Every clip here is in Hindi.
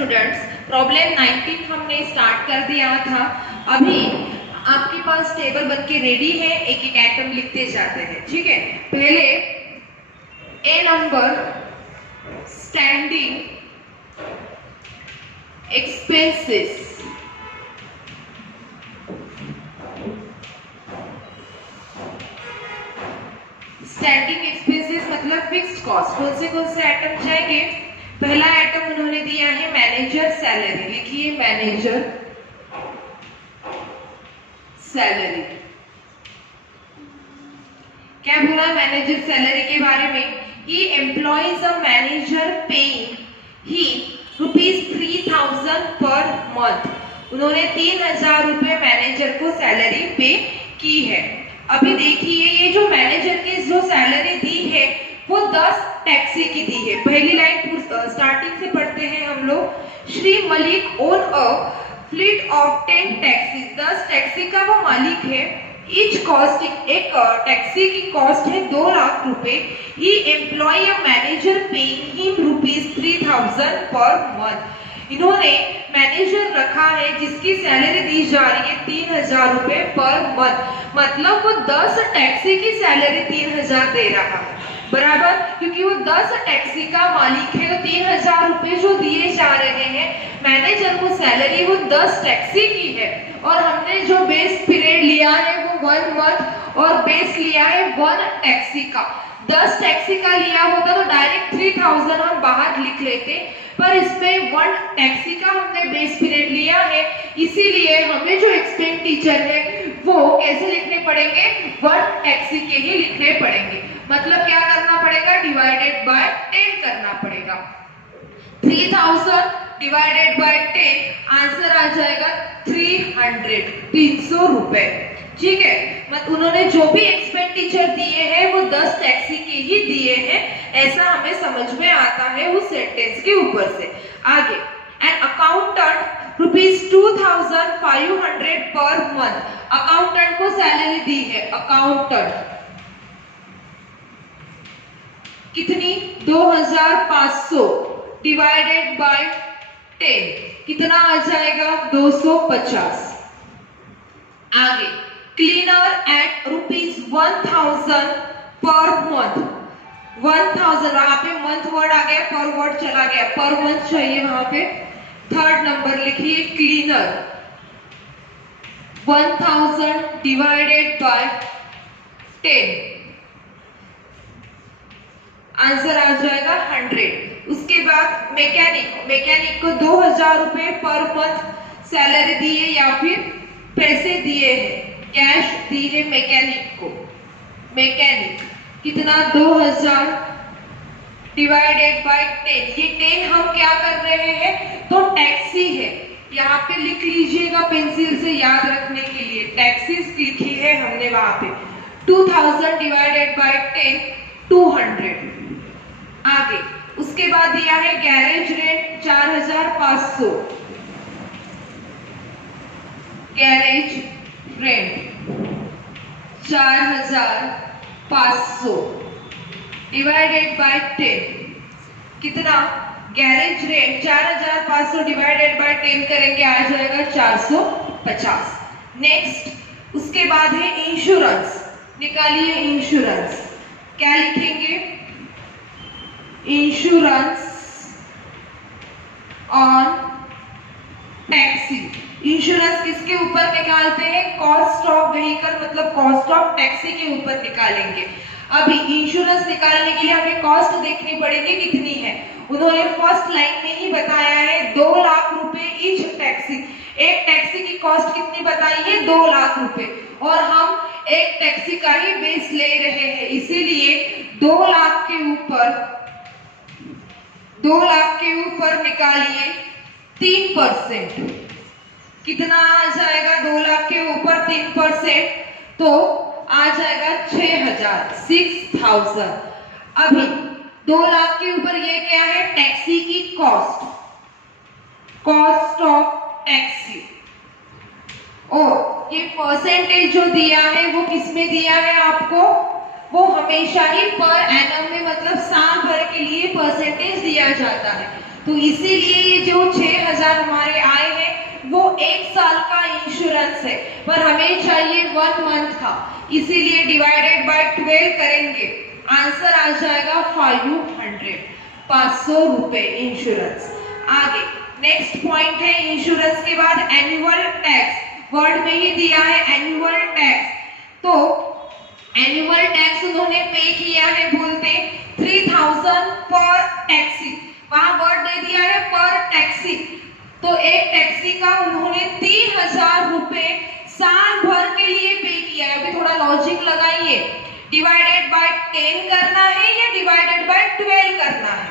स्टूडेंट्स, प्रॉब्लम 19 हमने स्टार्ट कर दिया था। अभी आपके पास टेबल बन के रेडी है, एक एक आइटम लिखते जाते हैं, ठीक है। पहले A number standing expenses, standing expenses मतलब फिक्स्ड कॉस्ट। कौन से आइटम जाएंगे? पहला आइटम उन्होंने दिया है मैनेजर सैलरी, लिखिए मैनेजर सैलरी। क्या बोला मैनेजर सैलरी के बारे में? He employs a manager paying he ₹3000 per month. उन्होंने 3000 रुपए मैनेजर को सैलरी पे की है। अभी देखिए ये जो मैनेजर की जो सैलरी दी है वो 10 टैक्सी की दी है। पहली लाइन स्टार्टिंग से पढ़ते हैं हम लोग। Shri Malik own a fleet of 10 taxi, 10 taxi का वो मालिक है। ईच कॉस्ट, एक टैक्सी की कॉस्ट है 2 लाख रुपए। He employ a manager paying him ₹3000 per month. इन्होंने मैनेजर रखा है जिसकी सैलरी दी जा रही है 3000 रुपए पर मंथ। मतलब वो 10 टैक्सी की सैलरी 3000 दे रहा है, बराबर, क्योंकि वो 10 टैक्सी का मालिक है। तो 3000 रुपए जो दिए जा रहे हैं मैनेजर को सैलरी, वो 10 टैक्सी की है। और हमने जो बेस पीरियड लिया है वो 1 मंथ और बेस लिया है 1 टैक्सी का। 10 टैक्सी का लिया होता तो डायरेक्ट 3000 हम बाहर लिख लेते, पर इसमें 1 टैक्सी का हमने बेस पीरियड लिया है, इसीलिए हमें जो एक्सपेंडिचर है वो कैसे लिखने पड़ेंगे? 1 टैक्सी के ही लिखने पड़ेंगे। मतलब क्या करना पड़ेगा? डिवाइडेड बाय 10 करना पड़ेगा। 3000 डिवाइडेड बाय 10, आंसर आ जाएगा 300 रुपए, ठीक है। मतलब उन्होंने जो भी एक्सपेंडिचर दिए हैं वो 10 टैक्सी के ही दिए हैं, ऐसा हमें समझ में आता है उस सेंटेंस के ऊपर से। आगे, an accountant ₹2500 per month. Accountant को सैलरी दी है, अकाउंटेंट कितनी? 2500 डिवाइडेड बाय 10, कितना आ जाएगा? 250। आगे, क्लीनर एट ₹1000 पर मंथ। 1000, वहां पे मंथ वर्ड आ गया, पर वर्ड चला गया, पर मंथ चाहिए वहां पे। थर्ड नंबर लिखिए क्लीनर, 1000 डिवाइडेड बाय 10, आंसर आ जाएगा 100। उसके बाद मैकेनिक को 2000 रुपए पर मंथ सैलरी दी है या फिर पैसे दिए हैं, कैश दी है मैकेनिक को। मैकेनिक कितना? 2000 डिवाइडेड बाय 10। ये 10 हम क्या कर रहे हैं? तो टैक्सी है, यहाँ पे लिख लीजिएगा पेंसिल से याद रखने के लिए। टैक्सीज लिखी है हमने वहां पे। 2000 डिवाइडेड बाय 10, 200। आगे, उसके बाद दिया है garage rent 4500। Garage rent 4500 divided by 10, कितना? गैरेज रेंट 4500 डिवाइडेड बाय 10 करेंगे, आ जाएगा 450। नेक्स्ट, उसके बाद है इंश्योरेंस। निकालिए इंश्योरेंस। क्या लिखेंगे? Insurance on taxi. इंश्योरेंस किसके ऊपर निकालते हैं? कॉस्ट ऑफ व्हीकल, मतलब कॉस्ट ऑफ टैक्सी के ऊपर निकालेंगे। अभी इंश्योरेंस निकालने के लिए हमें कॉस्ट देखनी पड़ेगी कितनी है। उन्होंने फर्स्ट लाइन में ही बताया है 2 लाख रुपए ईच टैक्सी। एक टैक्सी की कॉस्ट कितनी बताई है? 2 लाख रुपए, और हम एक टैक्सी का ही बेस ले रहे हैं, इसीलिए 2 लाख के ऊपर निकालिए 3%। कितना आ जाएगा? 2 लाख के ऊपर 3%, तो आ जाएगा 6000। अभी 2 लाख के ऊपर ये क्या है? टैक्सी की कॉस्ट, कॉस्ट ऑफ टैक्सी। और ये परसेंटेज जो दिया है वो किसमें दिया है आपको? वो हमेशा ही पर एनम में, मतलब साल भर के लिए परसेंटेज दिया जाता है। तो इसीलिए ये जो 6 30,000 हमारे आए हैं वो 1 साल का इंश्योरेंस है, पर हमें चाहिए 1 मंथ का, इसीलिए डिवाइडेड बाय 12 करेंगे, आंसर आ जाएगा 500 रुपए इंश्योरेंस। आगे नेक्स्ट पॉइंट है इंश्योरेंस के बाद एनुअल टैक्स, वर्ड में ही दिया है एनुअल टैक्स। तो एनुअल टैक्स उन्होंने पे किया है, बोलते 3000 पर टैक्सी, वहां वर्ड दे दिया है पर टैक्सी, तो एक टैक्सी का उन्होंने 3000 रुपए साल भर के लिए पे किया है। अभी थोड़ा लॉजिक लगाइए, डिवाइडेड बाय 10 करना है या डिवाइडेड बाय 12 करना है।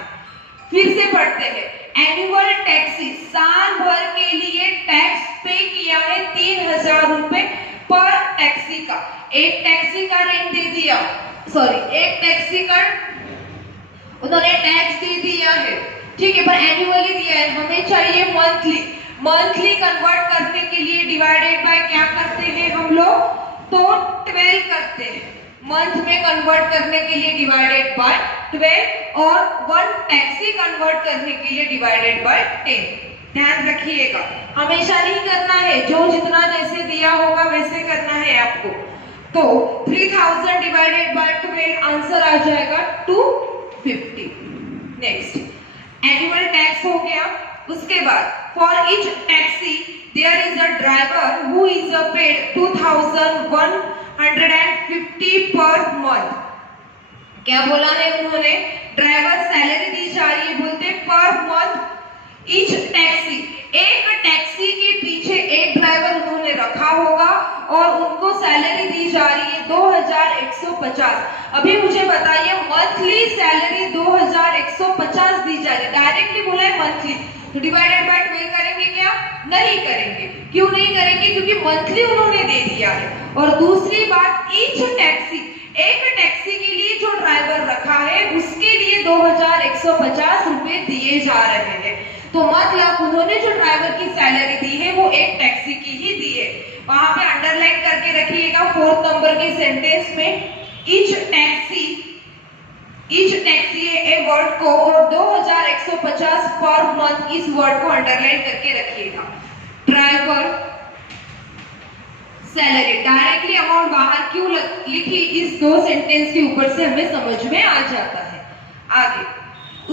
फिर से पढ़ते हैं, एनुअल टैक्सी साल भर के लिए टैक्स पे किया है 3000 रुपए पर टैक्सी का, एक टैक्सी का रेंट दे दिया, एक टैक्सी का उन्होंने टैक्स दे दिया है, ठीक है, पर एनुअली दिया है, हमें चाहिए मंथली। मंथली कन्वर्ट करने के लिए डिवाइडेड बाय क्या करते हैं हम लोग, तो 12 करते हैं। मंथ में कन्वर्ट करने के लिए डिवाइडेड बाय 12 और 1 टैक्सी कन्वर्ट करने के लिए डिवाइडेड बाय 10। ध्यान रखिएगा, हमेशा नहीं करना है, जो जितना जैसे दिया होगा वैसे करना है आपको। तो 3000 डिवाइडेड बाय 12 आंसर आ जाएगा 250। नेक्स्ट एनुअल टैक्स हो गया, उसके बाद for each taxi there is a driver who is paid 2150 per month. क्या बोला है उन्होंने, ड्राइवर सैलरी दी जा रही है, बोलते पर मंथ ईच टैक्सी, एक टैक्सी के पीछे एक ड्राइवर उन्होंने रखा होगा और उनको सैलरी दी जा रही है 2150। अभी मुझे बताइए मंथली सैलरी 2150 दी जा रही है, डायरेक्टली बोला है मंथली, तो डिवाइडेड बाय 12 करेंगे क्या, नहीं करेंगे। क्यों नहीं करेंगे, क्योंकि मंथली उन्होंने दे दिया है। और दूसरी बात, ईच टैक्सी, एक टैक्सी के लिए जो ड्राइवर रखा है उसके लिए 2150 रुपए दिए जा रहे हैं, तो मतलब उन्होंने जो ड्राइवर की सैलरी दी है वो एक टैक्सी की ही दी है। वहां पे अंडरलाइन करके रखिएगा 4th नंबर के सेंटेंस में ईच टैक्सी है ए वर्ड को, और 2150 पर मंथ इस वर्ड को अंडरलाइन करके रखिएगा। ड्राइवर सैलरी, डायरेक्टली अमाउंट बाहर क्यों लिखी, इस 2 सेंटेंस के ऊपर से हमें समझ में आ जाता है। आगे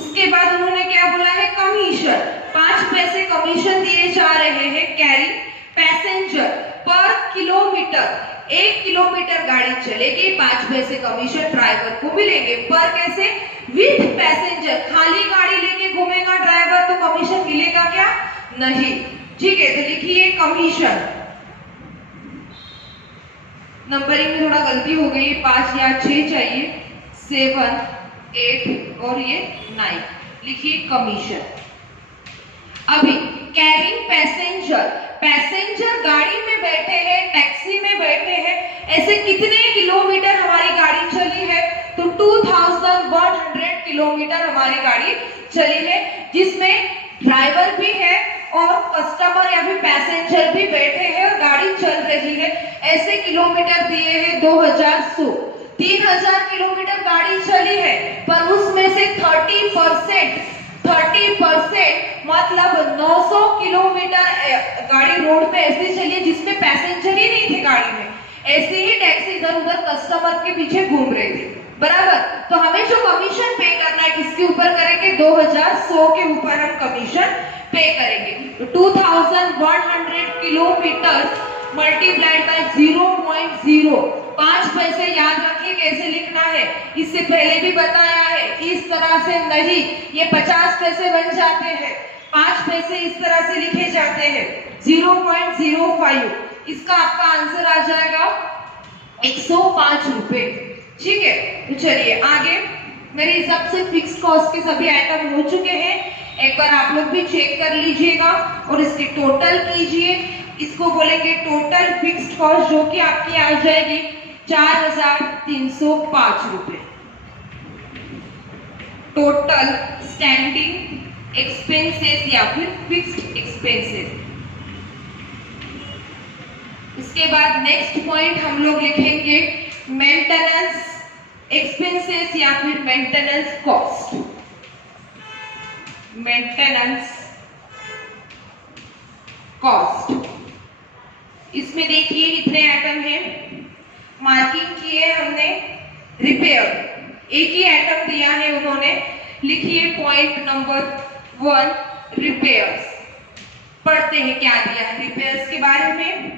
उसके बाद उन्होंने क्या बोला है, कमीशन, 5 पैसे कमीशन दिए जा रहे हैं। कैरी पैसेंजर पर किलोमीटर, 1 किलोमीटर गाड़ी चलेगी 5 पैसे कमीशन ड्राइवर को मिलेंगे। पर कैसे, विथ पैसेंजर, खाली गाड़ी लेके घूमेगा ड्राइवर तो कमीशन मिलेगा क्या, नहीं, ठीक है, तो लिखिए कमीशन। नंबरिंग में थोड़ा गलती हो गई, 5 या 6 चाहिए, 7, 8 और ये 9, लिखिए कमीशन। अभी कैरिंग पैसेंजर, पैसेंजर गाड़ी में बैठे हैं, टैक्सी में बैठे हैं, ऐसे कितने किलोमीटर हमारी गाड़ी चली है, तो 2100 किलोमीटर हमारी गाड़ी चली है, जिसमें ड्राइवर भी है और कस्टमर या फिर पैसेंजर भी बैठे हैं और गाड़ी चल रही है। ऐसे किलोमीटर दिए हैं 2100, 3000 किलोमीटर गाड़ी चली है, पर उसमें से 30% मतलब 900 किलोमीटर गाड़ी रोड पे ऐसे चली है जिसमें पैसेंजर ही नहीं थे गाड़ी में, ऐसे ही टैक्सी इधर उधर कस्टमर के पीछे घूम रहे थे, बराबर। तो हमें जो कमीशन पे करना है किसके ऊपर करेंगे, 2100 के ऊपर हम कमीशन पे करेंगे। तो 2100 किलोमीटर मल्टीप्लाइड बाय 0.0, 5 पैसे याद रखिए कैसे लिखना है, इससे पहले भी बताया है, इस तरह से नहीं, ये 50 पैसे बन जाते हैं, 5 पैसे इस तरह से लिखे जाते हैं, 0.05, इसका आपका आंसर आ जाएगा 105 रुपए, ठीक है। तो चलिए आगे, मेरे हिसाब से फिक्स कॉस्ट के सभी आइटम हो चुके हैं, एक बार आप लोग भी चेक कर लीजिएगा और इसके टोटल कीजिए। इसको बोलेंगे टोटल फिक्स्ड कॉस्ट, जो कि आपकी आ जाएगी 4305 रुपए। टोटल स्टैंडिंग एक्सपेंसेस या फिर फिक्स्ड एक्सपेंसेस। इसके बाद नेक्स्ट पॉइंट हम लोग लिखेंगे मेंटेनेंस एक्सपेंसेस या फिर मेंटेनेंस कॉस्ट। Maintenance cost. इसमें देखिए कितने आइटम हैं, मार्किंग किए हमने। रिपेयर, एक ही आइटम दिया है उन्होंने, लिखिए पॉइंट नंबर 1 रिपेयर्स। पढ़ते हैं क्या दिया है रिपेयर्स के बारे में।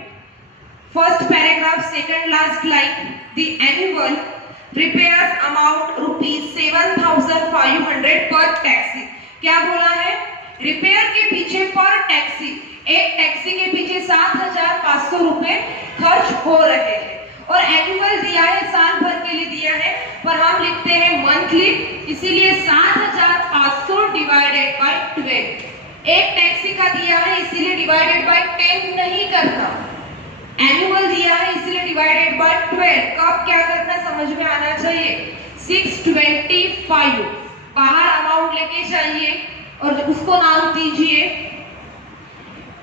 First paragraph second last line, the annual repairs amount ₹7,500 पर टैक्सी। क्या बोला है, रिपेयर के पीछे पर टैक्सी, एक टैक्सी के पीछे 7,500 रुपए खर्च हो रहे हैं। और एनुअल दिया है, साल भर के लिए दिया है, पर हम लिखते हैं मंथली, इसीलिए 7,500 डिवाइडेड बाय 12। एक टैक्सी का दिया है इसीलिए डिवाइडेड बाय 10 नहीं करना, एनुअल दिया है इसलिए डिवाइडेड बाय 12। कब क्या करना समझ में आना चाहिए। 625 बाहर अमाउंट लेके जाइए और उसको नाम दीजिए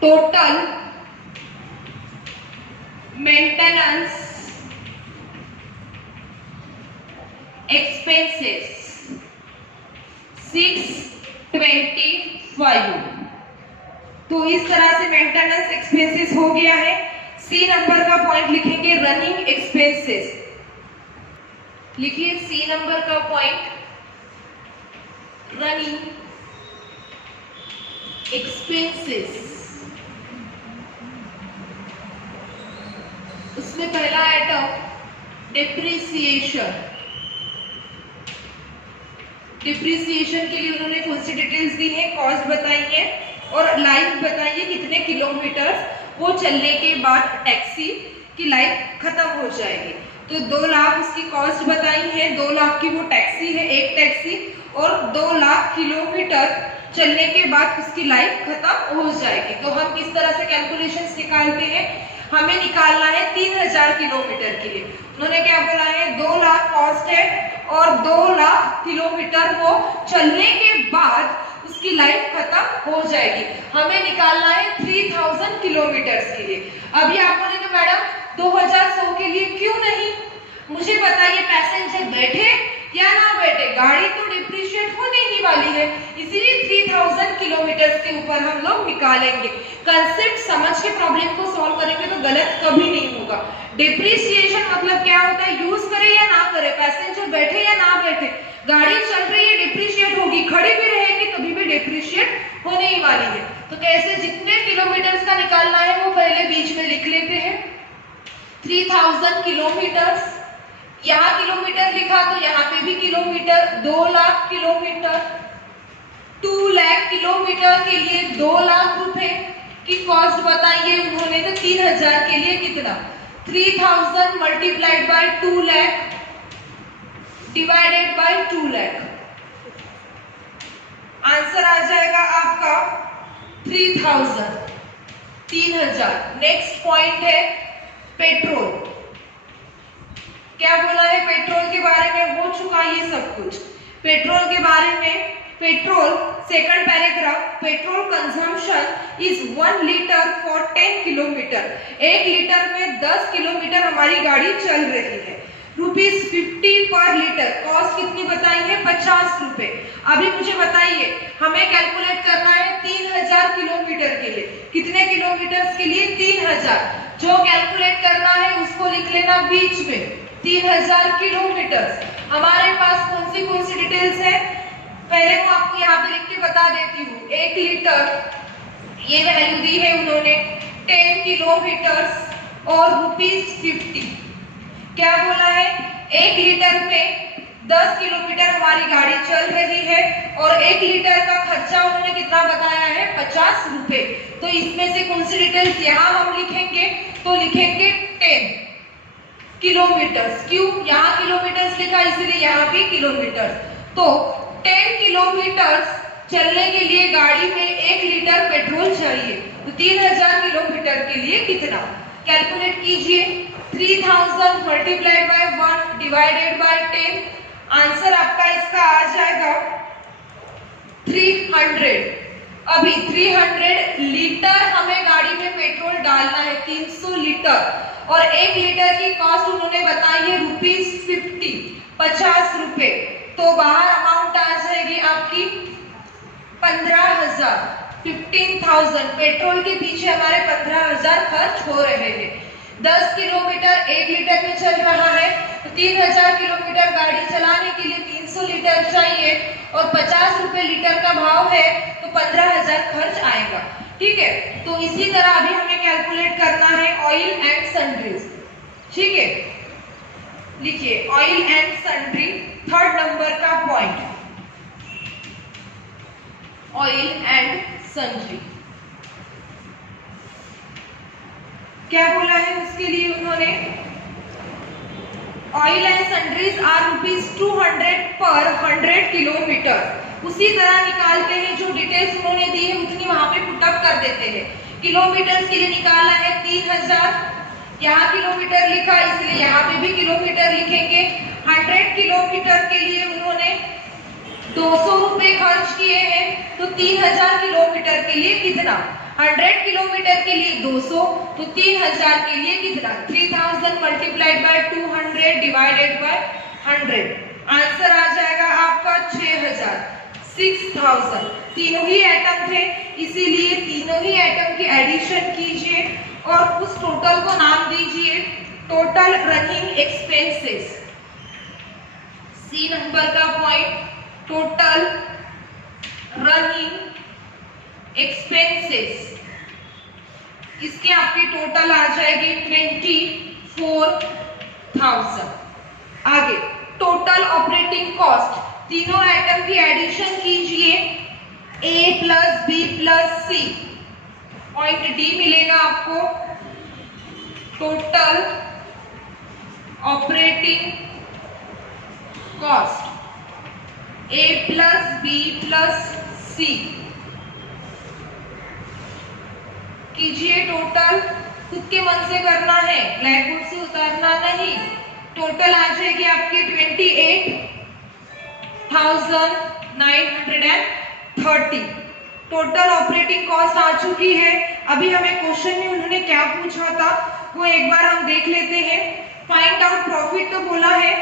टोटल मेंटेनेंस एक्सपेंसेस 625। तो इस तरह से मेंटेनेंस एक्सपेंसेस हो गया है। सी नंबर का पॉइंट लिखेंगे रनिंग एक्सपेंसेस। लिखिए सी नंबर का पॉइंट रनिंग एक्सपेंसेस। उसमें पहला आइटम डिप्रिसिएशन। डिप्रिसिएशन के लिए उन्होंने कौन सी डिटेल्स दी है, कॉस्ट बताई है और लाइफ बताई है, कितने किलोमीटर वो चलने के बाद टैक्सी की लाइफ खत्म हो जाएगी। तो 2 लाख उसकी कॉस्ट बताई है, 2 लाख की वो टैक्सी है, एक टैक्सी, और 2 लाख किलोमीटर चलने के बाद उसकी लाइफ खत्म हो जाएगी। तो हम किस तरह से कैलकुलेशंस निकालते हैं, हमें निकालना है 3000 किलोमीटर के लिए। उन्होंने क्या बोला है, 2 लाख कॉस्ट है और 2 लाख किलोमीटर वो चलने के बाद उसकी लाइफ खत्म हो जाएगी। हमें निकालना है 3000 किलोमीटर के लिए। अभी आप बोलेंगे मैडम 2100 के लिए क्यों नहीं, मुझे बताइए पैसेंजर बैठे या ना बैठे, गाड़ी तो डिप्रिशिएट होने ही वाली है, इसीलिए 3000 किलोमीटर के ऊपर हम लोग निकालेंगे। कंसेप्ट समझ के प्रॉब्लम को सॉल्व करेंगे तो गलत कभी नहीं होगा। डिप्रिसिएशन मतलब क्या होता है, यूज करे या ना करे, पैसेंजर बैठे या ना बैठे, गाड़ी चल रही है डिप्रिशिएट होगी, खड़ी भी रहेगी तभी भी डिप्रिशिएट होने ही वाली है। तो कैसे, जितने किलोमीटर का निकालना है वो पहले बीच में लिख लेते हैं। 3000 किलोमीटर, यहाँ किलोमीटर लिखा तो यहाँ पे भी kilometre, 2 lakh kilometre, 2 lakh kilometre के लिए 2 लाख रुपए की कॉस्ट बताइए उन्होंने। तो 3000 के लिए कितना, 3000 multiplied by 2 lakh divided by 2 lakh, answer आ जाएगा आपका 3000। नेक्स्ट पॉइंट है पेट्रोल। क्या बोला है पेट्रोल के बारे में, हो चुका ये सब कुछ। पेट्रोल के बारे में, petrol second paragraph, petrol consumption is 1 litre for 10 kilometre. 1 litre में 10 किलोमीटर हमारी गाड़ी चल रही है। ₹50 पर लीटर, कॉस्ट कितनी बताई है, 50 रुपए। अभी मुझे बताइए, हमें कैलकुलेट करना है 3000 किलोमीटर के लिए, कितने किलोमीटर के लिए, 3000। जो कैलकुलेट करना है उसको लिख लेना बीच में, 3000 किलोमीटर। हमारे पास कौन सी डिटेल्स है, पहले मैं आपको यहाँ पे लिख के बता देती हूँ। 1 लीटर ये वैल्यू दी है उन्होंने 10 किलोमीटर और ₹50। क्या बोला है, 1 लीटर में 10 किलोमीटर हमारी गाड़ी चल रही है और 1 लीटर का खर्चा उन्होंने कितना बताया है, 50 रुपए। तो इसमें से कौन सी डिटेल्स यहाँ हम लिखेंगे, तो लिखेंगे 10 किलोमीटर। क्यों, यहाँ किलोमीटर लिखा इसलिए यहाँ भी किलोमीटर। तो 10 किलोमीटर चलने के लिए गाड़ी में 1 लीटर पेट्रोल चाहिए। तो 3000 किलोमीटर के लिए कितना, कैलकुलेट कीजिए। 3000 multiplied bye 1 divided by 10, answer आपका इसका आ जाएगा 300। अभी 300 लीटर हमें गाड़ी में पेट्रोल डालना है, 300 लीटर, और 1 लीटर की कॉस्ट उन्होंने बताई है ₹50, 50 रुपए। तो बाहर अमाउंट आ जाएगी आपकी 15,000। 15,000, पेट्रोल के पीछे हमारे 15,000 खर्च हो रहे हैं। 10 किलोमीटर 1 लीटर में चल रहा है, तो 3,000 किलोमीटर गाड़ी चलाने के लिए 300 लीटर चाहिए और 50 रुपए लीटर का भाव है, तो 15,000 खर्च आएगा। ठीक है, तो इसी तरह अभी हमें कैलकुलेट करना है ऑयल एंड सन्ड्रीज। ठीक है, लिखिए oil and sundry, third number का पॉइंट, ऑयल एंड सन्ड्री। क्या बोला है उसके लिए उन्होंने, ऑयल एंड सन्ड्रीज आर ₹200 पर 100 किलोमीटर। उसी तरह निकालते हैं, जो डिटेल्स उन्होंने दी है उतनी वहां पे पुटअप कर देते हैं। किलोमीटर के लिए निकालना है 3,000, यहाँ किलोमीटर लिखा इसलिए यहाँ पे भी किलोमीटर लिखेंगे। 100 किलोमीटर के लिए उन्होंने 200 रुपए खर्च किए हैं, तो 3,000 किलोमीटर के लिए कितना, 100 किलोमीटर के लिए 200, तो 3,000 के लिए कितना, 3,000 multiplied by 200 divided by 100, answer आ जाएगा आपका 6,000, 6,000। तीनों ही एटम थे, इसीलिए तीनों ही एटम की एडिशन कीजिए और उस टोटल को नाम दीजिए total running expenses. C number का पॉइंट, टोटल रनिंग एक्सपेंसेस, इसके आपकी टोटल आ जाएगी 24,000। आगे टोटल ऑपरेटिंग कॉस्ट, तीनों आइटम की एडिशन कीजिए, A plus B plus C, point D मिलेगा आपको। Total operating cost A plus B plus C कीजिए टोटल, खुद के मन से करना है, ब्लैक बोर्ड से उतारना नहीं। टोटल आ जाएगी आपकी 28,930। टोटल ऑपरेटिंग कॉस्ट आ चुकी है। अभी हमें क्वेश्चन में उन्होंने क्या पूछा था वो एक बार हम देख लेते हैं। फाइंड आउट प्रॉफिट तो बोला है,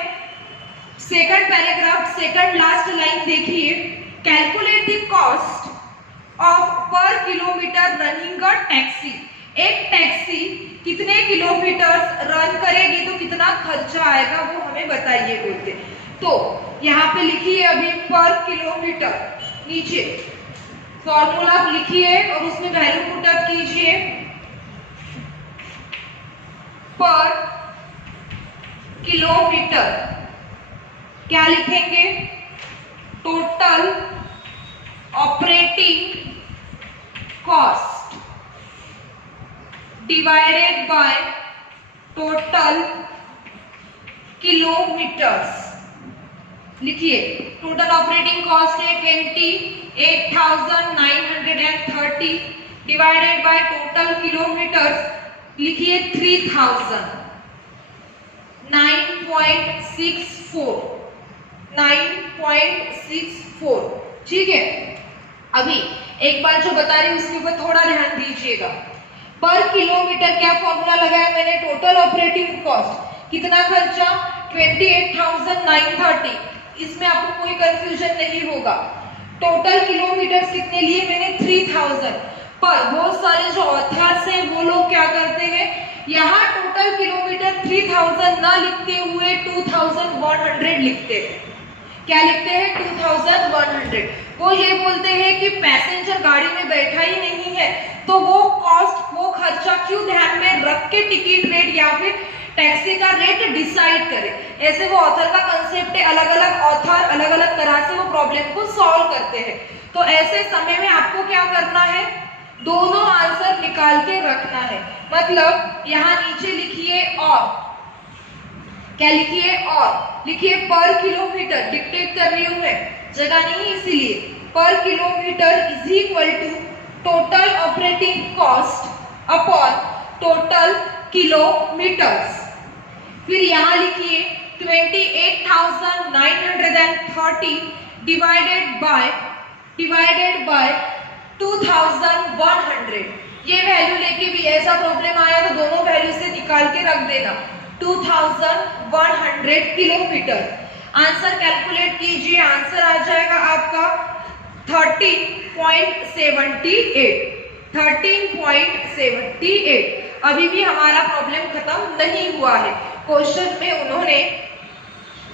second paragraph second last line देखिए, कैलकुलेट द कॉस्ट ऑफ पर किलोमीटर रनिंग अ टैक्सी। एक टैक्सी कितने किलोमीटर रन करेगी तो कितना खर्चा आएगा वो हमें बताइए बोलते। तो यहाँ पे लिखिए अभी पर किलोमीटर, नीचे फॉर्मूला लिखिए और उसमें वैल्यू पुट अप कीजिए। पर किलोमीटर क्या लिखेंगे, total operating cost divided by total kilometres. लिखिए टोटल ऑपरेटिंग कॉस्ट है 28,930 डिवाइडेड बाय टोटल किलोमीटर्स, लिखिए 3,000, 9.64, 9.64। ठीक है, अभी एक बार जो बता रही हूं उसके ऊपर थोड़ा ध्यान दीजिएगा। पर किलोमीटर क्या फॉर्मूला लगाया मैंने, टोटल ऑपरेटिंग कॉस्ट, कितना खर्चा 28,930, इसमें आपको कोई कंफ्यूजन नहीं होगा। टोटल किलोमीटर कितने लिए मैंने 3,000, पर बहुत सारे जो ऑथर्स हैं वो लोग क्या करते हैं, यहाँ टोटल किलोमीटर 3,000 ना लिखते हुए 2,100 लिखते हैं। क्या लिखते हैं, 2,100। वो ये बोलते हैं कि पैसेंजर गाड़ी में बैठा ही नहीं है तो वो कॉस्ट, वो खर्चा क्यों ध्यान में रख के टिकट रेट या फिर टैक्सी का रेट डिसाइड करे। ऐसे वो ऑथर का कंसेप्ट है, अलग अलग ऑथर अलग अलग तरह से वो प्रॉब्लम को सॉल्व करते हैं। तो ऐसे समय में आपको क्या करना है, दोनों आंसर निकाल के रखना है। मतलब यहाँ नीचे लिखिए और, क्या लिखिए और, लिखिए पर किलोमीटर, डिक्टेट कर रही हूं मैं, जगह नहीं इसीलिए, per kilometre is equal to total operating cost upon total kilometres. फिर यहाँ लिखिए 28,930 डिवाइडेड बाय 2,100। ये वैल्यू लेके भी ऐसा प्रॉब्लम आया तो दोनों वैल्यू से निकाल के रख देना, 2,100 किलोमीटर। आंसर कैलकुलेट कीजिए, आंसर आ जाएगा आपका 13.78 अभी भी हमारा प्रॉब्लम खत्म नहीं हुआ है। क्वेश्चन में उन्होंने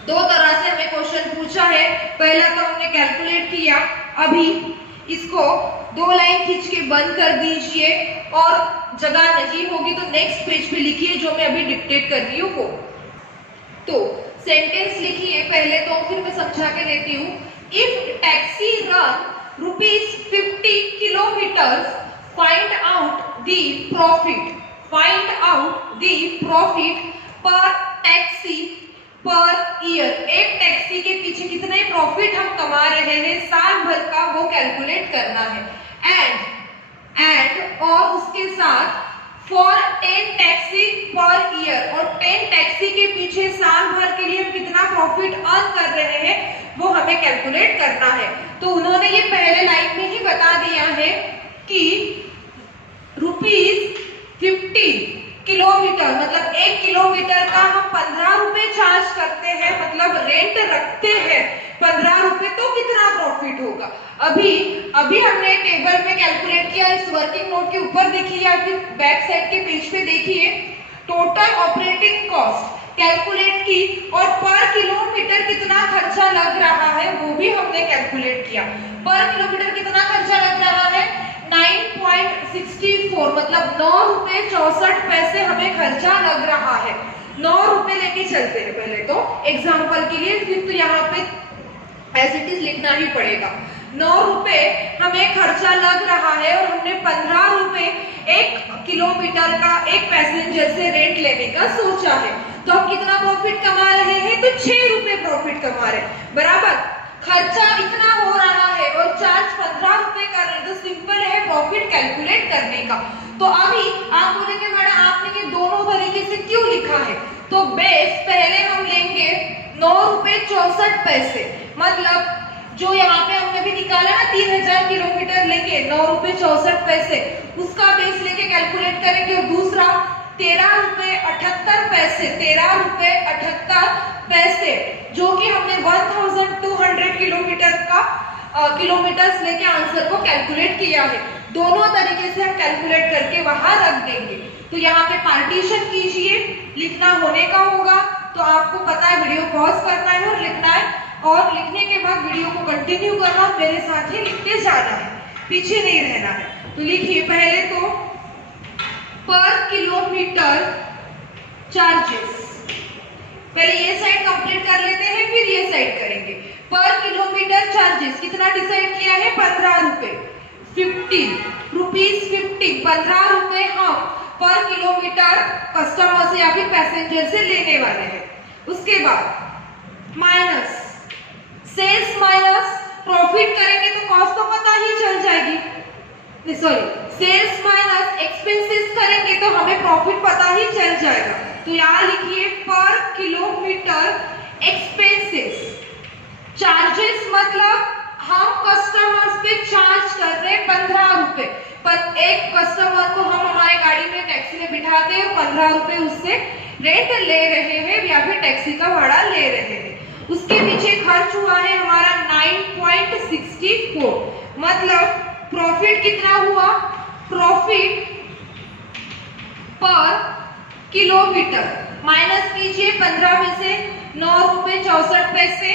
दो तरह से हमें क्वेश्चन पूछा है। पहला तो हमने कैलकुलेट किया, अभी इसको दो लाइन खींच के बंद कर दीजिए और जगह नहीं होगी तो नेक्स्ट पेज पे लिखिए जो मैं अभी डिक्टेट कर रही हूँ वो। तो सेंटेंस लिखिए पहले, तो फिर मैं समझा के देती हूँ। If taxi run ₹50 kilometers, find out the profit per taxi per year। एक टैक्सी के पीछे कितने प्रॉफिट हम कमा रहे हैं साल भर का, वो कैलकुलेट करना है। एंड और उसके साथ फॉर 10 टैक्सी पर ईयर, और 10 टैक्सी के पीछे साल भर के लिए हम कितना प्रॉफिट अर्न कर रहे हैं वो हमें कैलकुलेट करना है। तो उन्होंने ये पहले लाइन में ही बता दिया है कि ₹50 किलोमीटर मतलब 1 किलोमीटर का हम 15 रुपए चार्ज करते हैं, मतलब रेंट रखते हैं 15 रुपए, तो कितना प्रॉफिट होगा। अभी हमने टेबल में कैलकुलेट किया, इस वर्किंग नोट के ऊपर देखिए या फिर बैक साइड के पेज पे देखिए, टोटल ऑपरेटिंग कॉस्ट कैलकुलेट की और पर किलोमीटर कितना खर्चा लग रहा है वो भी हमने कैलकुलेट किया। पर किलोमीटर कितना खर्चा लग रहा है 9.64 मतलब 9 रुपए 64 पैसे हमें खर्चा लग रहा है। 9 रुपए लेके चलते हैं पहले तो एग्जाम्पल के लिए, फिर तो यहाँ पे एज इट इज लिखना ही पड़ेगा। 9 रुपए हमें खर्चा लग रहा है और हमने 15 रुपए 1 किलोमीटर का एक पैसेंजर से रेंट लेने का सोचा है, तो हम कितना प्रॉफिट कमा रहे हैं तो 6 रुपए प्रॉफिट कमा रहे हैं, बराबर। खर्चा इतना हो रहा है और चार्ज 15 रुपए कर रहे हैं, तो सिंपल है प्रॉफिट कैलकुलेट करने का। तो अभी आप बोलेंगे मैडम आपने ये दोनों तरीके से क्यों लिखा है, तो बेस पहले हम लेंगे 9 रुपए 64 पैसे, मतलब जो यहाँ पे हमने भी निकाला ना 3000 किलोमीटर लेके 9 रुपए 64 पैसे, उसका बेस लेके कैलकुलेट करेंगे। और दूसरा 13 रुपए 78 पैसे, 13 रुपए 78 पैसे जो कि हमने 1200 किलोमीटर का किलोमीटर्स लेके आंसर को कैलकुलेट किया है। दोनों तरीके से हम कैलकुलेट करके वहां रख देंगे। तो यहाँ पे पार्टीशन कीजिए, लिखना होने का होगा, तो आपको पता है वीडियो पॉज करना है और लिखना है, और लिखने के बाद वीडियो को कंटिन्यू करना, मेरे साथ ही लिखते जाना है, पीछे नहीं रहना है। तो लिखिए पहले तो पर किलोमीटर चार्जेस, पहले ये साइड कंप्लीट कर लेते हैं फिर ये साइड करेंगे। पर किलोमीटर चार्जेस कितना डिसाइड किया है 15 रुपए, 15 रुपए हम पर किलोमीटर कस्टमर से या फिर पैसेंजर से लेने वाले हैं। उसके बाद माइनस सेल्स माइनस प्रॉफिट करेंगे तो कॉस्ट तो पता ही चल जाएगी, सॉरी सेल्स माइनस एक्सपेंसेस करेंगे तो हमें प्रॉफिट पता ही चल जाएगा। तो यहाँ लिखिए पर किलोमीटर एक्सपेंसेस, चार्जेस मतलब हम कस्टमर्स पे चार्ज कर रहे 15 रुपए, पर एक कस्टमर को हम हमारे गाड़ी में टैक्सी में बिठाते हैं और 15 रुपए उससे रेंट ले रहे हैं या फिर टैक्सी का भाड़ा ले रहे हैं। उसके पीछे खर्च हुआ है हमारा 9.64, मतलब प्रॉफिट कितना हुआ, प्रॉफिट पर किलोमीटर माइनस कीजिए 15 में से 9 रुपए 64 पैसे,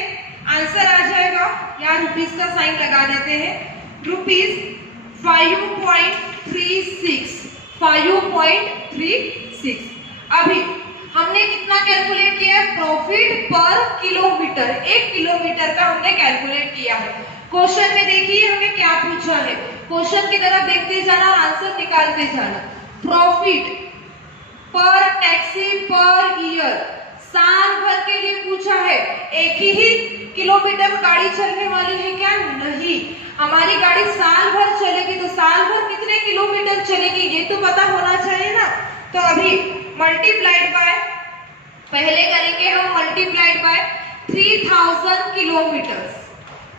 आंसर आ जाएगा, यहाँ रुपीस का साइन लगा देते हैं, ₹5.36। अभी हमने कितना कैलकुलेट किया है, प्रॉफिट पर किलोमीटर, 1 किलोमीटर का हमने कैलकुलेट किया है। क्वेश्चन में देखिए हमें क्या पूछा है, क्वेश्चन की तरफ देखते जाना, आंसर निकालते जाना। प्रॉफिट पर टैक्सी पर ईयर, साल भर के लिए पूछा है। एक ही किलोमीटर गाड़ी चलने वाली है क्या, नहीं, हमारी गाड़ी साल भर चलेगी, तो साल भर कितने किलोमीटर चलेगी ये तो पता होना चाहिए ना। तो अभी मल्टीप्लाइड बाय, पहले करेंगे हम मल्टीप्लाइड बाय 3000 किलोमीटर,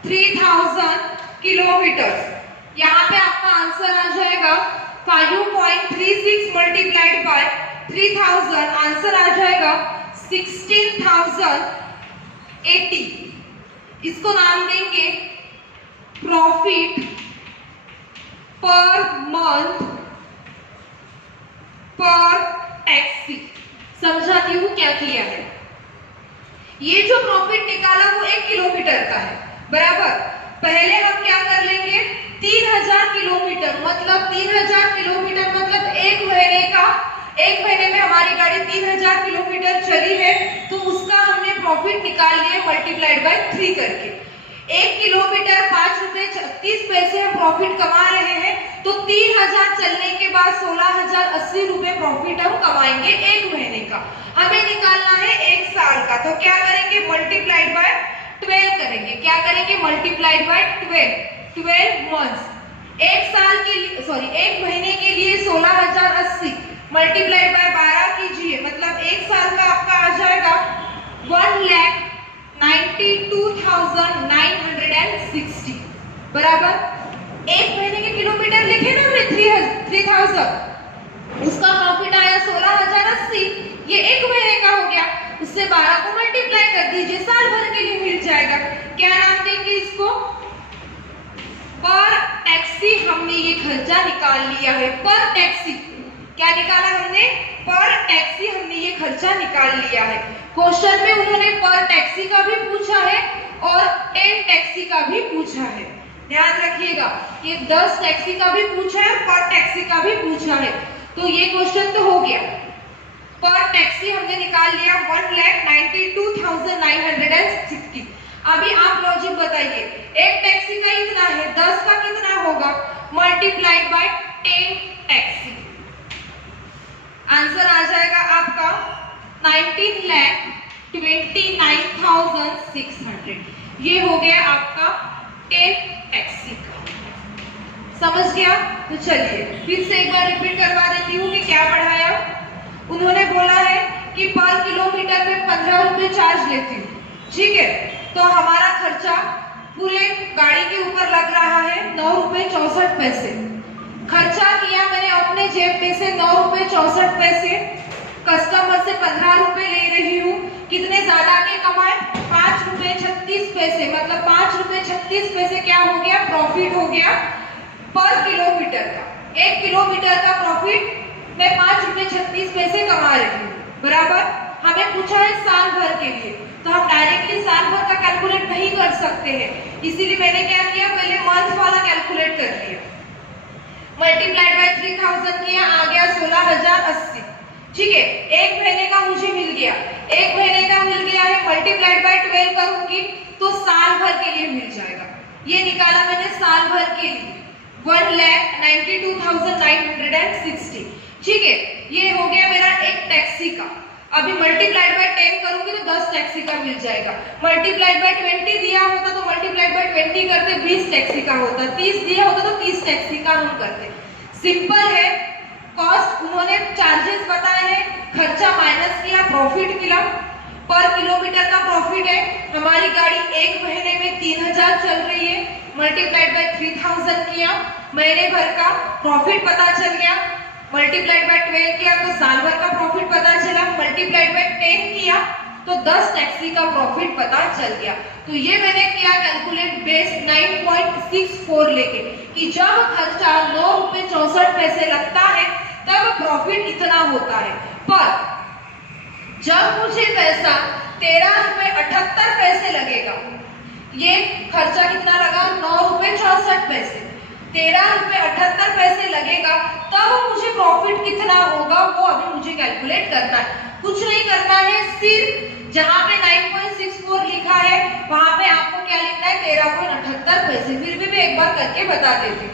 3000 किलोमीटर, यहाँ पे आपका आंसर आ जाएगा 5.36 मल्टीप्लाइड बाय 3000, आंसर आ जाएगा 16,080। इसको नाम देंगे प्रॉफिट पर मंथ पर टैक्सी। समझाती हूँ क्या किया है। ये जो प्रॉफिट निकाला वो 1 किलोमीटर का है, बराबर। पहले हम क्या कर लेंगे, 3000 किलोमीटर मतलब 3000 किलोमीटर मतलब एक महीने में हमारी गाड़ी 3000 किलोमीटर चली है, तो उसका हमने प्रॉफिट निकाल लिया मल्टीप्लाइड बाय 3 करके। 1 किलोमीटर 5 रुपए 36 पैसे हम प्रॉफिट कमा रहे हैं, तो 3000 चलने के बाद 16080 रुपए प्रॉफिट हम कमाएंगे एक महीने का। हमें निकालना है 1 साल का, तो क्या करेंगे, मल्टीप्लाइड बाय 12 करेंगे। क्या करेंगे, मल्टीप्लाइड बाय 12 मंथ्स। एक महीने के लिए 16080 मल्टीप्लाइड बाय 12 कीजिए, मतलब 1 साल का आपका आ जाएगा 1,92,960, बराबर। एक महीने के किलोमीटर लिखे ना हमने 3000, उसका प्रॉफिट आया 16080, ये एक महीने का हो गया। उससे 12 को मल्टीप्लाई कर दीजिए, साल भर के लिए मिल जाएगा। क्या नाम देंगे इसको, पर टैक्सी। हमने ये खर्चा निकाल लिया है, पर टैक्सी। क्या निकाला हमने, पर टैक्सी हमने ये खर्चा निकाल लिया है। क्वेश्चन में उन्होंने पर टैक्सी का भी पूछा है और 10 टैक्सी का भी पूछा है, ध्यान रखिएगा। ये 10 टैक्सी का भी पूछा है, पर टैक्सी का भी पूछा है, तो ये क्वेश्चन तो हो गया। पर टैक्सी हमने निकाल लिया 1,92,960। अभी आप लॉजिक बताइए, एक टैक्सी का इतना है, 10 का कितना होगा, मल्टीप्लाइड बाय 10 टैक्सी। आंसर आ जाएगा आपका 19,29,600। ये हो गया आपका 10 टैक्सी का। समझ गया? तो चलिए फिर से एक बार रिपीट करवा देती हूँ कि क्या पढ़ाया। उन्होंने बोला है कि पर किलोमीटर में 15 रुपए चार्ज लेती हूँ, ठीक है। तो हमारा खर्चा पूरे गाड़ी के ऊपर लग रहा है 9 रुपए 64 पैसे। खर्चा किया मैंने अपने जेब में से 9 रुपए 64 पैसे, कस्टमर से 15 रुपए ले रही हूँ। कितने ज्यादा के कमाए, 5 रुपए 36 पैसे, मतलब 5 रुपए 36 पैसे क्या हो गया, प्रॉफिट हो गया पर किलोमीटर का। 1 किलोमीटर का प्रॉफिट मैं 5 रुपए 36 पैसे कमा रही हूँ, बराबर। हमें पूछा है साल भर के लिए, तो हम डायरेक्टली साल भर का कैलकुलेट नहीं कर सकते हैं, इसीलिए मैंने क्या किया, पहले मंथ वाला कैलकुलेट कर लिया। मल्टीप्लाइड बाय 3000 किया, आ गया 16080, ठीक है। एक महीने का मुझे मिल गया, एक महीने का मिल गया है, मल्टीप्लाइड बाय 12 करूंगी तो साल भर के लिए मिल जाएगा। ये निकाला मैंने साल भर के लिए 1,92,960, ठीक है। ये हो गया मेरा एक टैक्सी का। अभी मल्टीप्लाइड बाय 10 करूंगी तो 10 टैक्सी का मिल जाएगा। मल्टीप्लाइड बाय 20 दिया होता तो मल्टीप्लाइड बाय 20 करते 20 टैक्सी का होता, 30 दिया होता तो 30 टैक्सी का हम करते। सिंपल है। कॉस्ट उन्होंने चार्जेस बताए हैं, खर्चा माइनस किया, प्रॉफिट मिला। पर किलोमीटर का प्रॉफिट है, हमारी गाड़ी एक महीने में 3000 चल रही है, मल्टीप्लाइड बाय 3000 किया, महीने भर का प्रॉफिट पता चल गया। मल्टीप्लाइड बाय 12 किया तो साल भर का प्रॉफिट पता चला। मल्टीप्लाइड बाय 10 किया तो 10 टैक्सी का प्रॉफिट पता चल गया। तो ये मैंने किया कैलकुलेट बेस 9.64 लेके, कि जब खर्चा 9 रुपए 64 पैसे लगता है तब प्रॉफिट इतना होता है। पर जब मुझे पैसा 13 रुपए 78 पैसे लगेगा, ये खर्चा कितना लगा, 9 रुपए 64 पैसे, 13 रुपए 78 पैसे लगेगा, तब मुझे प्रॉफिट कितना होगा वो अभी मुझे कैलकुलेट करना है। कुछ नहीं करना है, सिर्फ जहां पे 9.64 लिखा है वहां पे आपको क्या लिखना है, 13.78 पैसे। फिर भी मैं एक बार करके बता देती हूँ।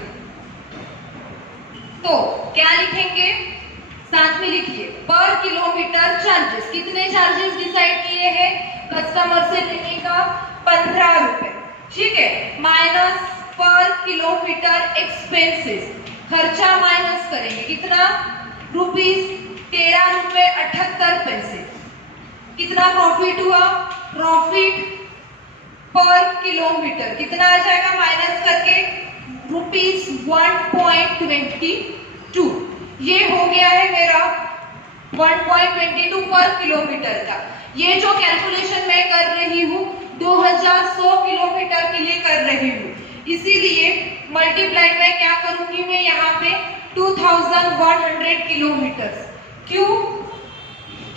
तो क्या लिखेंगे, साथ में लिखिए, पर किलोमीटर चार्जेस। कितने चार्जेस डिसाइड किए हैं, कस्टमर से लेने का 15 रुपए, ठीक है, माइनस पर किलोमीटर एक्सपेंसेस, खर्चा माइनस करेंगे, कितना, रुपीस 13 रुपए 78 पैसे। कितना प्रॉफिट हुआ, प्रॉफिट पर किलोमीटर कितना आ जाएगा, माइनस करके रुपीस 1.22। ये हो गया है मेरा 1.22 पर किलोमीटर का। ये जो कैलकुलेशन मैं कर रही हूँ 2100 किलोमीटर के लिए कर रही हूँ। इसीलिए मल्टीप्लाई में क्या करूंगी मैं यहाँ पे 2100 किलोमीटर। क्यों?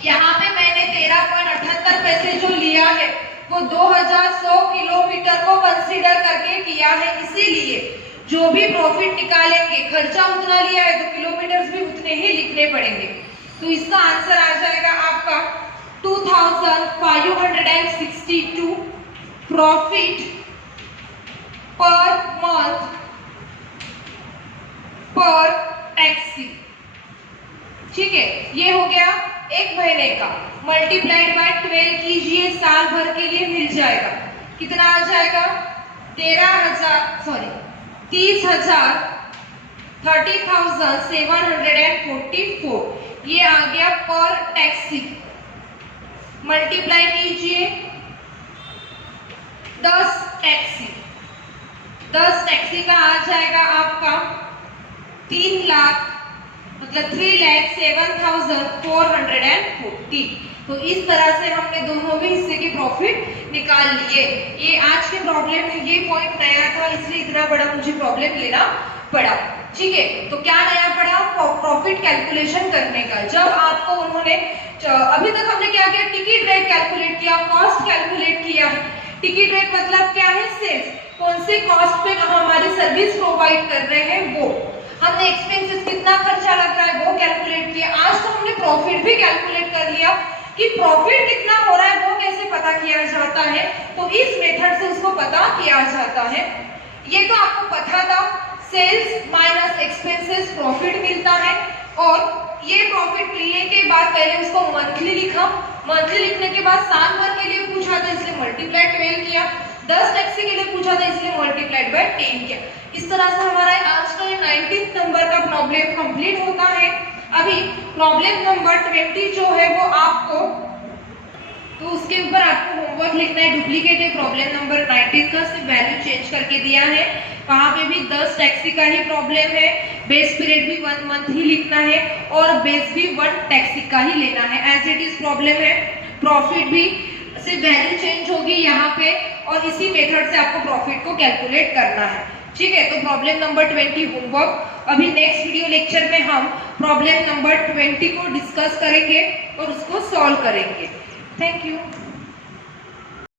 यहाँ पे मैंने 13.78 पैसे जो लिया है वो 2100 किलोमीटर को कंसीडर करके किया है, इसीलिए जो भी प्रॉफिट निकालेंगे खर्चा उतना लिया है तो किलोमीटर्स भी उतने ही लिखने पड़ेंगे। तो इसका आंसर आ जाएगा आपका 2562 प्रॉफिट पर मंथ पर टैक्सी। ठीक है, ये हो गया एक महीने का। मल्टीप्लाइड बाय 12 कीजिए, साल भर के लिए मिल जाएगा। कितना आ जाएगा? 30,744। ये आ गया पर टैक्सी। मल्टीप्लाई कीजिए 10 टैक्सी। 10 टैक्सी का आ जाएगा आपका 3 लाख, मतलब 3,07,440। तो इस तरह से हमने दोनों भी हिस्से के प्रॉफिट निकाल लिए। ये आज के प्रॉब्लम में ये पॉइंट नया था, इसलिए इतना बड़ा मुझे प्रॉब्लम लेना पड़ा। ठीक है, तो क्या नया पड़ा? प्रॉफिट कैलकुलेशन करने का। जब आपको उन्होंने अभी तक हमने क्या किया? टिकट रेट कैलकुलेट किया, कॉस्ट कैलकुलेट किया। टिकट रेट मतलब क्या है? सेल्स, कौन से कॉस्ट पे हम हमारी सर्विस प्रोवाइड कर रहे हैं वो। हमने एक्सपेंसेस कितना खर्चा लग रहा है वो कैलकुलेट किया। आज तो हमने प्रॉफिट भी कैलकुलेट कर लिया कि प्रॉफिट कितना हो रहा है वो कैसे पता किया जाता है। तो इस मेथड से उसको पता किया जाता है। ये तो आपको पता था, सेल्स माइनस एक्सपेंसेस प्रॉफिट मिलता है। और ये प्रॉफिट मिलने के बाद पहले उसको मंथली लिखा, मंथली लिखने के बाद साल भर के लिए पूछा था इसलिए मल्टीप्लाई 12 किया, 10 टैक्सी के लिए पूछा था इसलिए मल्टीप्लाइड बाय 10 किया। इस तरह से हमारा आज का 19th नंबर का प्रॉब्लम कंप्लीट होता है। अभी प्रॉब्लम नंबर 20 जो है वो आपको, तो उसके ऊपर आपको होमवर्क लिखना है। डुप्लीकेट है प्रॉब्लम नंबर 19 का, सिर्फ वैल्यू चेंज करके दिया है। वहां पे भी 10 टैक्सी का ही प्रॉब्लम है। बेस पीरियड भी 1 मंथ ही लिखना है और बेस भी 1 टैक्सी का ही लेना है। एज इट इज प्रॉब्लम है। प्रॉफिट भी सिर्फ वैल्यू चेंज होगी यहाँ पे और इसी मेथड से आपको प्रॉफिट को कैलकुलेट करना है। ठीक है, तो प्रॉब्लम नंबर 20 होमवर्क। अभी नेक्स्ट वीडियो लेक्चर में हम प्रॉब्लम नंबर 20 को डिस्कस करेंगे और उसको सॉल्व करेंगे। Thank you.